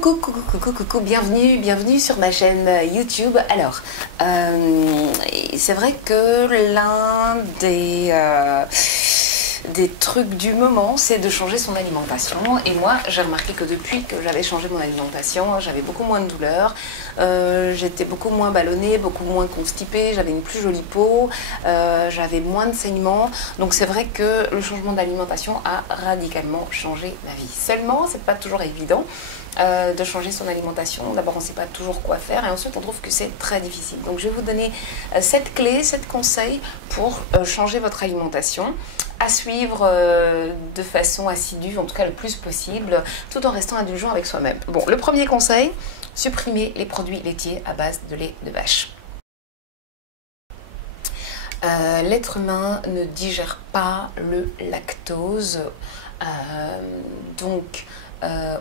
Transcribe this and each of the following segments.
Coucou, bienvenue sur ma chaîne YouTube. Alors, c'est vrai que l'un des trucs du moment, c'est de changer son alimentation. Et moi, j'ai remarqué que depuis que j'avais changé mon alimentation, j'avais beaucoup moins de douleurs, j'étais beaucoup moins ballonnée, beaucoup moins constipée, j'avais une plus jolie peau, j'avais moins de saignements. Donc c'est vrai que le changement d'alimentation a radicalement changé ma vie. Seulement, c'est pas toujours évident de changer son alimentation. D'abord, on ne sait pas toujours quoi faire et ensuite, on trouve que c'est très difficile. Donc, je vais vous donner 7 clés, 7 conseils pour changer votre alimentation, à suivre de façon assidue, en tout cas le plus possible, tout en restant indulgent avec soi-même. Bon, le premier conseil, supprimer les produits laitiers à base de lait de vache. L'être humain ne digère pas le lactose, donc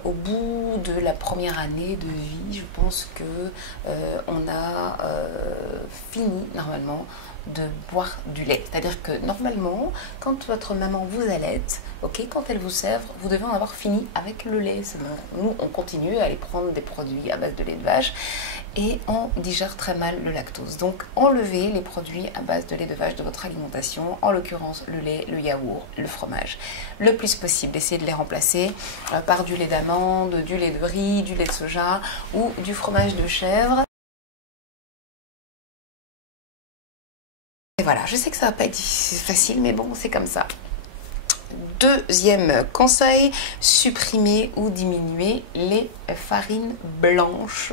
au bout de la première année de vie, je pense que on a fini normalement de boire du lait. C'est-à-dire que normalement, quand votre maman vous allaite, quand elle vous sert, vous devez en avoir fini avec le lait. Bon. Nous, on continue à aller prendre des produits à base de lait de vache et on digère très mal le lactose. Donc, enlevez les produits à base de lait de vache de votre alimentation, en l'occurrence le lait, le yaourt, le fromage. Le plus possible, essayez de les remplacer par du lait d'amande, du lait de riz, du lait de soja ou du fromage de chèvre. Et voilà, je sais que ça va pas être facile, mais bon, c'est comme ça. Deuxième conseil, supprimer ou diminuer les farines blanches,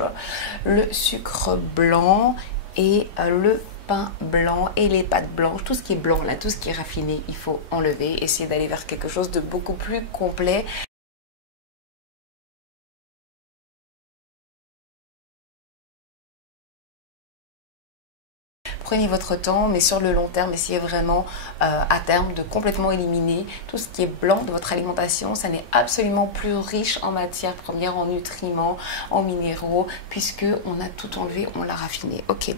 le sucre blanc et le pain blanc et les pâtes blanches, tout ce qui est blanc là, tout ce qui est raffiné, il faut enlever, essayer d'aller vers quelque chose de beaucoup plus complet. Prenez votre temps, mais sur le long terme, essayez vraiment à terme de complètement éliminer tout ce qui est blanc de votre alimentation. Ça n'est absolument plus riche en matières premières, en nutriments, en minéraux, puisque on a tout enlevé, on l'a raffiné. Ok.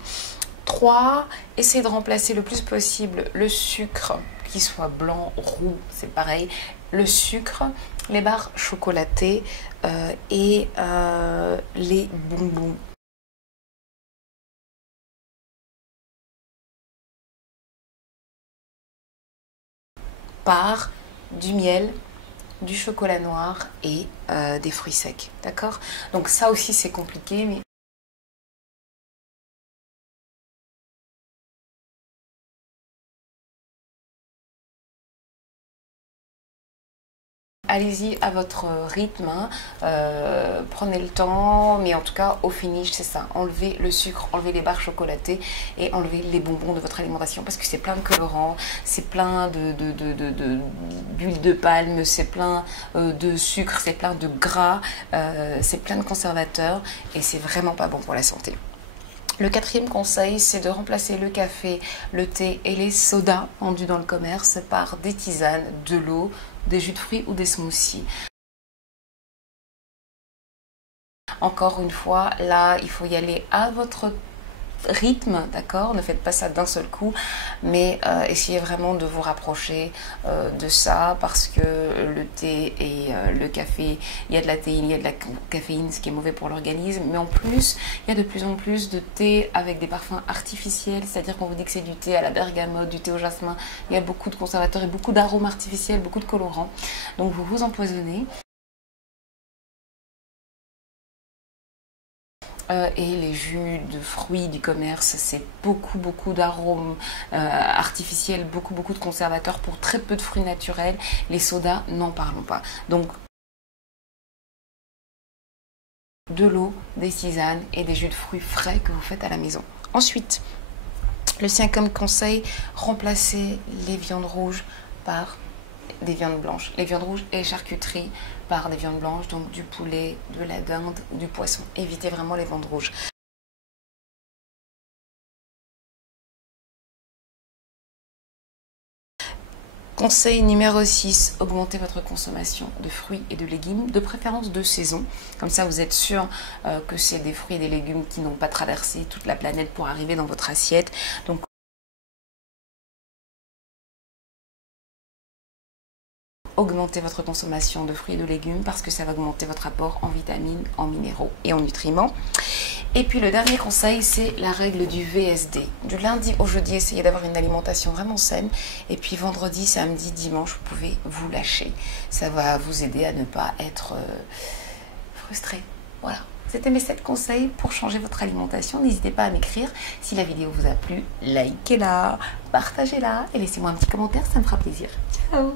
3. Essayez de remplacer le plus possible le sucre, qu'il soit blanc, roux, c'est pareil. Le sucre, les barres chocolatées et les bonbons. Par du miel, du chocolat noir et des fruits secs, d'accord? Donc ça aussi c'est compliqué, mais allez-y à votre rythme, hein. Prenez le temps, mais en tout cas au finish c'est ça, enlevez le sucre, enlevez les barres chocolatées et enlevez les bonbons de votre alimentation parce que c'est plein de colorants, c'est plein d'huile de palme, c'est plein de sucre, c'est plein de gras, c'est plein de conservateurs et c'est vraiment pas bon pour la santé. Le quatrième conseil, c'est de remplacer le café, le thé et les sodas vendus dans le commerce par des tisanes, de l'eau, des jus de fruits ou des smoothies. Encore une fois, là, il faut y aller à votre rythme, d'accord? Ne faites pas ça d'un seul coup, mais essayez vraiment de vous rapprocher de ça parce que le thé et le café, il y a de la théine, il y a de la caféine, ce qui est mauvais pour l'organisme, mais en plus, il y a de plus en plus de thé avec des parfums artificiels, c'est-à-dire qu'on vous dit que c'est du thé à la bergamote, du thé au jasmin, il y a beaucoup de conservateurs et beaucoup d'arômes artificiels, beaucoup de colorants, donc vous vous empoisonnez. Et les jus de fruits du commerce, c'est beaucoup d'arômes artificiels, beaucoup de conservateurs pour très peu de fruits naturels. Les sodas, n'en parlons pas. Donc, de l'eau, des tisanes et des jus de fruits frais que vous faites à la maison. Ensuite, le cinquième conseil, remplacez les viandes rouges par des viandes blanches. Les viandes rouges et les charcuteries par des viandes blanches, donc du poulet, de la dinde ou du poisson. Évitez vraiment les viandes rouges. Conseil numéro 6, augmentez votre consommation de fruits et de légumes, de préférence de saison. Comme ça, vous êtes sûr que c'est des fruits et des légumes qui n'ont pas traversé toute la planète pour arriver dans votre assiette. Donc, augmenter votre consommation de fruits et de légumes parce que ça va augmenter votre apport en vitamines, en minéraux et en nutriments. Et puis le dernier conseil, c'est la règle du VSD. Du lundi au jeudi, essayez d'avoir une alimentation vraiment saine. Et puis vendredi, samedi, dimanche, vous pouvez vous lâcher. Ça va vous aider à ne pas être frustré. Voilà. C'était mes 7 conseils pour changer votre alimentation. N'hésitez pas à m'écrire. Si la vidéo vous a plu, likez-la, partagez-la et laissez-moi un petit commentaire, ça me fera plaisir. Ciao!